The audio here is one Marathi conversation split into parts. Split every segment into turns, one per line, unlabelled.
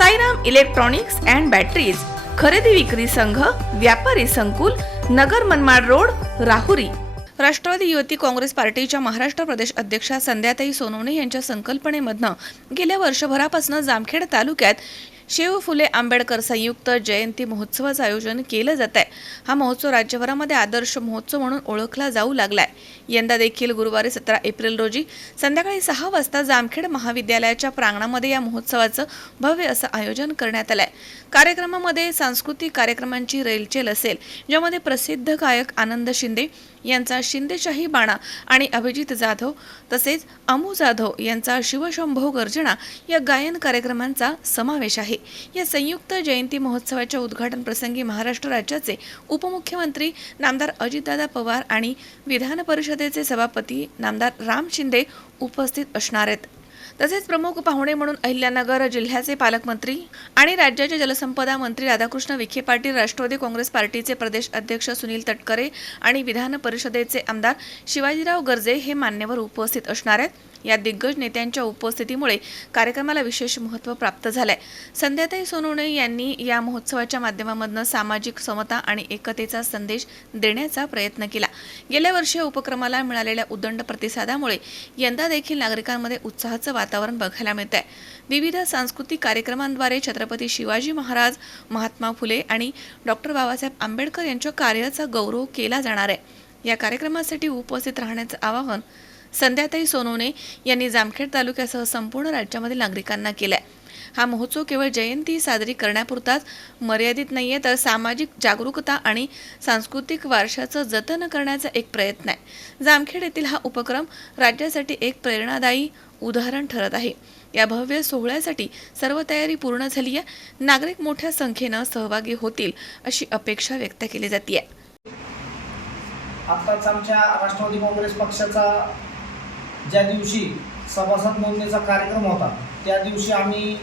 Sairam electronics and batteries खरेदी विक्री संघ व्यापारी संकुल नगर मनमाड रोड राहुरी. राष्ट्रवादी युवती काँग्रेस पार्टीच्या महाराष्ट्र प्रदेश अध्यक्षा संध्याताई सोनवणे यांच्या संकल्पनेमधनं गेल्या वर्षभरापासून जामखेड तालुक्यात शिव फुले आंबेडकर संयुक्त जयंती महोत्सवाचं आयोजन केलं जात आहे हा महोत्सव राज्यभरामध्ये आदर्श महोत्सव म्हणून ओळखला जाऊ लागलाय. यंदा देखील गुरुवारी सतरा एप्रिल रोजी संध्याकाळी सहा वाजता जामखेड महाविद्यालयाच्या प्रांगणामध्ये या महोत्सवाचं भव्य असं आयोजन करण्यात आलंय. कार्यक्रमामध्ये सांस्कृतिक कार्यक्रमांची रेलचेल असेल ज्यामध्ये प्रसिद्ध गायक आनंद शिंदे यांचा शिंदेशाही बाणा आणि अभिजित जाधव तसेच अमू जाधव यांचा शिवशंभो गर्जना या गायन कार्यक्रमांचा समावेश आहे. या संयुक्त जयंती महोत्सवाच्या उद्घाटन प्रसंगी महाराष्ट्र राज्याचे उपमुख्यमंत्री नामदार अजितदादा पवार आणि विधान परिषदेचे सभापती नामदार राम शिंदे उपस्थित असणार आहेत. तसेच प्रमुख पाहुणे म्हणून अहिल्यानगर जिल्ह्याचे पालकमंत्री आणि राज्याचे जलसंपदा मंत्री राधाकृष्ण विखे पाटील राष्ट्रवादी काँग्रेस पार्टीचे प्रदेश अध्यक्ष सुनील तटकरे आणि विधान परिषदेचे आमदार शिवाजीराव गर्जे हे मान्यवर उपस्थित असणार आहेत. या दिग्गज नेत्यांच्या उपस्थितीमुळे कार्यक्रमाला विशेष महत्त्व प्राप्त झालंय. संध्याताई सोनवणे यांनी या महोत्सवाच्या माध्यमामधनं सामाजिक समता आणि एकतेचा संदेश देण्याचा प्रयत्न केला. गेल्या वर्षी या उपक्रमाला मिळालेल्या उदंड प्रतिसादामुळे यंदा देखील नागरिकांमध्ये उत्साहाचं वातावरण बघायला मिळत आहे विविध सांस्कृतिक कार्यक्रमांद्वारे छत्रपती शिवाजी महाराज महात्मा फुले आणि डॉक्टर बाबासाहेब आंबेडकर यांच्या कार्याचा गौरव केला जाणार आहे. या कार्यक्रमासाठी उपस्थित राहण्याचं आवाहन संध्याताई सोनवणे यांनी जामखेड तालुक्यासह संपूर्ण राज्यामध्ये नागरिकांना केलाय. हा महोत्सव केवळ जयंती साजरी करण्यापुरताच मर्यादित नाहीये तर सामाजिक जागरूकता आणि सांस्कृतिक वारशाचं जतन करण्याचा एक प्रयत्न आहे. जामखेड येथील हा उपक्रम राज्यासाठी एक प्रेरणादायी उदाहरण ठरत आहे. या भव्य सोहळ्यासाठी सर्व तयारी पूर्ण झाली आहे. नागरिक मोठ्या संख्येनं सहभागी होतील अशी अपेक्षा व्यक्त केली जाते
आत्ताच आमच्या राष्ट्रवादी काँग्रेस पक्षाचा ज्या दिवशी सभासद नोंदणीचा कार्यक्रम होता त्या दिवशी आम्ही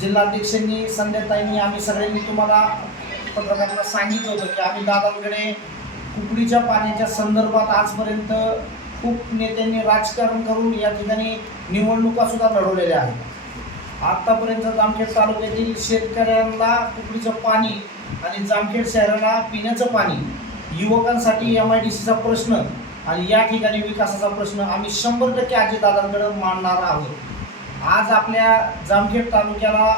जिल्हाध्यक्षांनी संध्याताईंनी आम्ही सगळ्यांनी तुम्हाला पत्रकारांना सांगितलं होतं की आम्ही दादांकडे कुकडीच्या पाण्याच्या संदर्भात आजपर्यंत खूप नेत्यांनी राजकारण करून या ठिकाणी निवडणुकासुद्धा लढवलेल्या आहेत. आत्तापर्यंत जामखेड तालुक्यातील शेतकऱ्यांना कुकडीचं पाणी आणि जामखेड शहराला पिण्याचं पाणी युवकांसाठी एम आय डी सीचा प्रश्न आणि या ठिकाणी विकासाचा प्रश्न आम्ही शंभर टक्के आजीदादांकडे मांडणार आहोत. आज आपल्या जामखेड तालुक्याला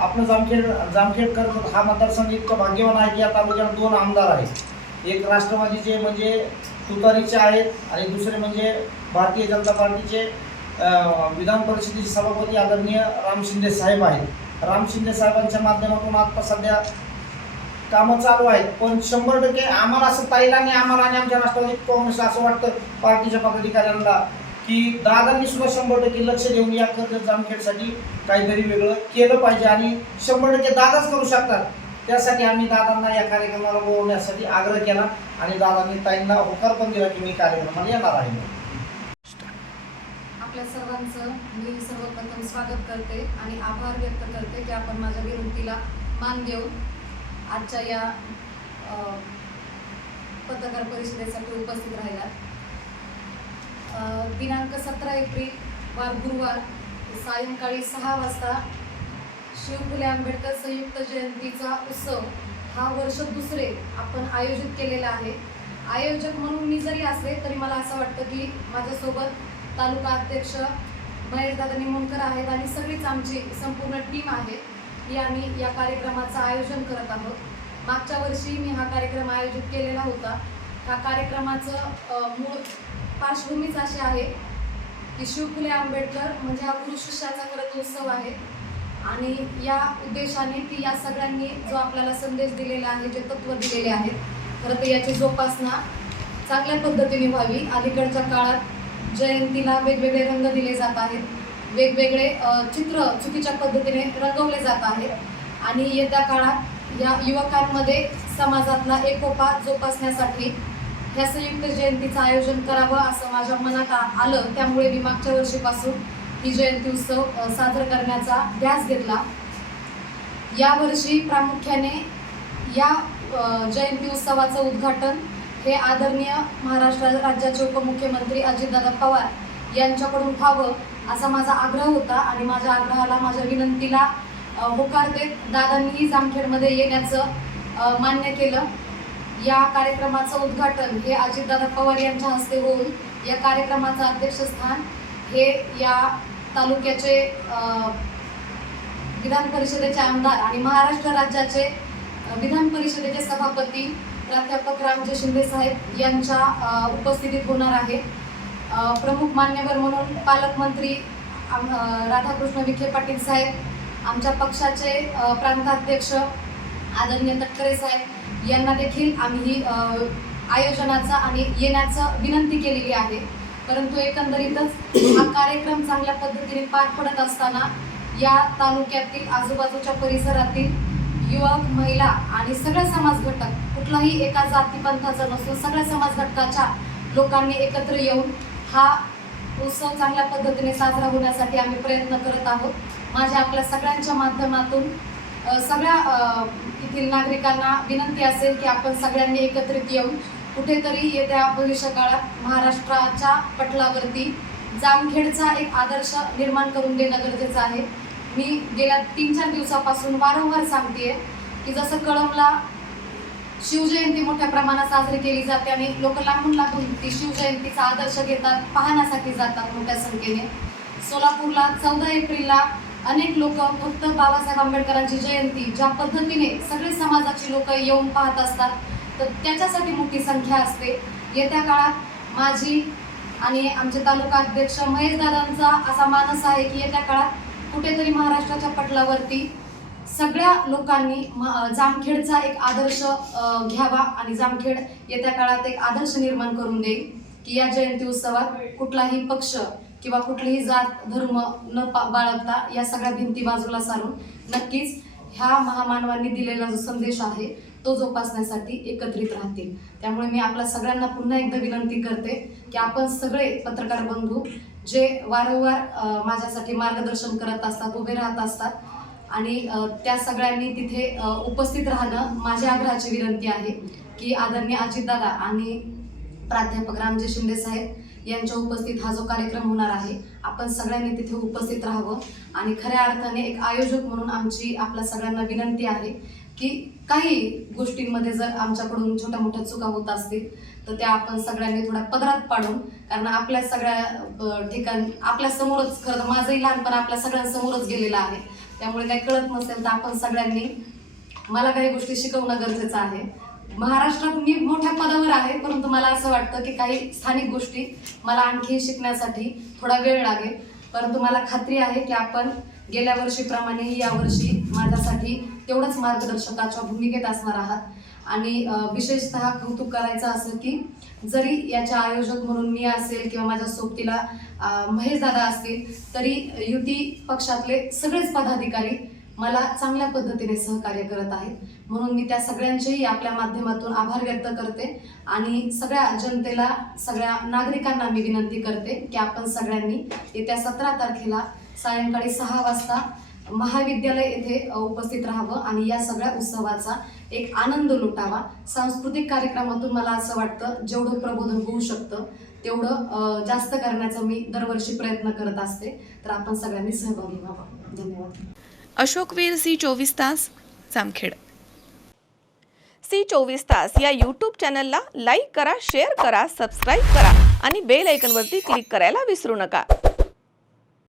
आपलं जामखेड जामखेड हा मतदारसंघ इतकं भाग्यवान आहे की या तालुक्याला दोन आमदार आहेत. एक राष्ट्रवादीचे म्हणजे तुतारीचे आहेत आणि दुसरे म्हणजे भारतीय जनता पार्टीचे विधान परिषदेचे सभापती आदरणीय राम शिंदे साहेब आहेत. राम शिंदे साहेबांच्या माध्यमातून आता सध्या कामं चालू आहेत. पण शंभर टक्के आम्हाला असं ताईला आणि आम्हाला आणि आमच्या राष्ट्रवादी काँग्रेस असं वाटतं पार्टीच्या पदाधिकाऱ्यांना की दादांनी सुद्धा शंभर टक्के लक्ष देऊन या कर्ज जामखेडसाठी काहीतरी वेगळं केलं पाहिजे आणि शंभर टक्के दादाच करू शकतात. त्यासाठी आम्ही दादांना या कार्यक्रमाला बोलवण्यासाठी आग्रह केला आणि दादांनी ताईंना होकार पण दिला की मी कार्यक्रमाला येणार आहे.
आपल्या सर्वांचं मी सर्वप्रथम स्वागत करते आणि आभार व्यक्त करते की आपण माझ्या विनंतीला मान देऊन आजच्या या पत्रकार परिषदेसाठी उपस्थित राहिला. दिनांक सतरा एप्रिल वार गुरुवार सायंकाळी सहा वाजता शिवफुले आंबेडकर संयुक्त जयंतीचा उत्सव हा वर्ष दुसरे आपण आयोजित केलेला आहे. आयोजक म्हणून मी जरी असले तरी मला असं वाटतं की माझ्यासोबत तालुका अध्यक्ष महेशदादा निमोणकर आहेत आणि सगळीच आमची संपूर्ण टीम आहे. ही आम्ही या कार्यक्रमाचं आयोजन करत आहोत. मागच्या वर्षी मी हा कार्यक्रम आयोजित केलेला होता. ह्या कार्यक्रमाचं मूळ पार्श्वभूमीच अशी आहे की शिव फुले आंबेडकर म्हणजे हा गुरु शिष्याचा खरंच उत्सव आहे. आणि या उद्देशाने की या सगळ्यांनी जो आपल्याला संदेश दिलेला आहे जे तत्व दिलेले आहेत खरं तर याची जोपासना चांगल्या पद्धतीने व्हावी. अलीकडच्या काळात जयंतीला वेगवेगळे रंग दिले जात आहेत. वेगवेगळे चित्र चुकीच्या पद्धतीने रंगवले जात आहेत. आणि येत्या काळात या युवकांमध्ये समाजातला एकोपा जोपासण्यासाठी ह्या संयुक्त जयंतीचं आयोजन करावं असं माझ्या मनात आलं. त्यामुळे मी मागच्या वर्षीपासून ही जयंती उत्सव साजरा करण्याचा ध्यास घेतला. यावर्षी प्रामुख्याने या जयंती उत्सवाचं उद्घाटन हे आदरणीय महाराष्ट्र राज्याचे उपमुख्यमंत्री अजितदादा पवार यांच्याकडून व्हावं. असा माझा आग्रह होता आणि माझ्या आग्रहाला माझ्या विनंतीला होकार देत दादांनीही जामखेडमध्ये येण्याचं मान्य केलं. या कार्यक्रमाचं उद्घाटन हे अजितदादा पवार यांच्या हस्ते होऊन या कार्यक्रमाचं अध्यक्षस्थान हे या तालुक्याचे विधान परिषदेचे आमदार आणि महाराष्ट्र राज्याचे विधान परिषदेचे सभापती प्राध्यापक रामजी शिंदे साहेब यांच्या उपस्थितीत होणार आहे. प्रमुख मान्यवर म्हणून पालकमंत्री आम- राधाकृष्ण विखे पाटील साहेब आमच्या पक्षाचे प्रांताध्यक्ष आदरणीय तटकरे साहेब यांना देखील आम्ही अ, आयोजनाचा आणि येण्याचं विनंती केलेली आहे. परंतु एकंदरीतच हा कार्यक्रम चांगल्या पद्धतीने पार पडत असताना या तालुक्यातील आजूबाजूच्या परिसरातील युवक महिला आणि सगळे समाज घटक कुठलाही एका जातीपंथाचा नसून सगळ्या समाज घटकाच्या लोकांनी एकत्र येऊन हा उत्सव चांगल्या पद्धतीने साजरा होण्यासाठी आम्ही प्रयत्न करत आहोत. माझ्या आपल्या सगळ्यांच्या माध्यमातून सगळ्या येथील नागरिकांना विनंती असेल की आपण सगळ्यांनी एकत्रित येऊन कुठेतरी येत्या भविष्य काळात महाराष्ट्राच्या पटलावरती जामखेडचा एक आदर्श निर्माण करून देणं गरजेचं आहे. मी गेल्या तीन चार दिवसापासून वारंवार सांगते की जसं कळमला शिवजयंती मोठ्या प्रमाणात साजरी केली जाते आणि लोक लांबून लांबून ती शिवजयंतीचा आदर्श घेतात पाहण्यासाठी जातात मोठ्या संख्येने. सोलापूरला चौदा एप्रिलला अनेक लोक फक्त बाबासाहेब आंबेडकरांची जयंती ज्या पद्धतीने सगळे समाजाची लोक येऊन पाहत असतात तर त्याच्यासाठी मोठी संख्या असते. येत्या काळात माझी आणि आमचे तालुका अध्यक्ष महेश दादांचा असा मानस आहे की येत्या काळात कुठेतरी महाराष्ट्राच्या पटलावरती सगळ्या लोकांनी जामखेडचा एक आदर्श घ्यावा आणि जामखेड येत्या काळात एक आदर्श निर्माण करून देईल की या जयंती उत्सवात कुठलाही पक्ष किंवा कुठलीही जात धर्म न पा बाळगता या सगळ्या भिंती बाजूला सारून नक्कीच ह्या महामानवांनी दिलेला जो संदेश आहे तो जोपासण्यासाठी एकत्रित राहतील. त्यामुळे मी आपल्या सगळ्यांना पुन्हा एकदा विनंती करते की आपण सगळे पत्रकार बंधू जे वारंवार माझ्यासाठी मार्गदर्शन करत असतात उभे राहत असतात आणि त्या सगळ्यांनी तिथे उपस्थित राहणं माझ्या आग्रहाची विनंती आहे की आदरणीय अजितदादा आणि प्राध्यापक रामजी शिंदे साहेब यांच्या उपस्थित हा जो कार्यक्रम होणार आहे आपण सगळ्यांनी तिथे उपस्थित राहावं. आणि खऱ्या अर्थाने एक आयोजक म्हणून आमची आपल्या सगळ्यांना विनंती आहे की काही गोष्टींमध्ये जर आमच्याकडून छोट्या मोठ्या चुका होत असतील तर त्या आपण सगळ्यांनी थोड्या पदरात पाडून कारण आपल्या सगळ्या ठिकाण आपल्या समोरच खरं माझंही लहानपण आपल्या सगळ्यांसमोरच गेलेलं आहे. त्यामुळे काही कळत नसेल तर आपण सगळ्यांनी मला काही गोष्टी शिकवणं गरजेचं आहे. महाराष्ट्रात मी मोठ्या पदावर आहे परंतु मला असं वाटतं की काही स्थानिक गोष्टी मला आणखी शिकण्यासाठी थोडा वेळ लागेल. परंतु मला खात्री आहे की आपण गेल्या वर्षीप्रमाणेही यावर्षी माझ्यासाठी तेवढंच मार्गदर्शकाच्या भूमिकेत असणार आहात. आणि विशेषत विशेषतः कौतुक करायचं असं की जरी याच्या आयोजक म्हणून मी असेल किंवा माझ्या सोबतीला महेशदादा असतील तरी युती पक्षातले सगळेच पदाधिकारी मला चांगल्या पद्धतीने सहकार्य करत आहेत. म्हणून मी त्या सगळ्यांचेही आपल्या माध्यमातून आभार व्यक्त करते आणि सगळ्या जनतेला सगळ्या नागरिकांना मी विनंती करते की आपण सगळ्यांनी येत्या सतरा तारखेला सायंकाळी सहा वाजता महाविद्यालय येथे उपस्थित राहावं आणि या सगळ्या उत्सवाचा एक आनंद लुटावा. सांस्कृतिक कार्यक्रमातून मला असं वाटतं जेवढं प्रबोधन होऊ शकतं तेवढं जास्त करण्याचा मी दरवर्षी प्रयत्न करत असते. तर आपण सगळ्यांनी सहभागी व्हावं. धन्यवाद.
अशोकवीर सी चोवीस तास जामखेड. सी चोवीस तास या यूट्यूब चॅनलला लाईक करा शेअर करा सबस्क्राईब करा आणि बेल ऐकनवरती क्लिक करायला विसरू नका.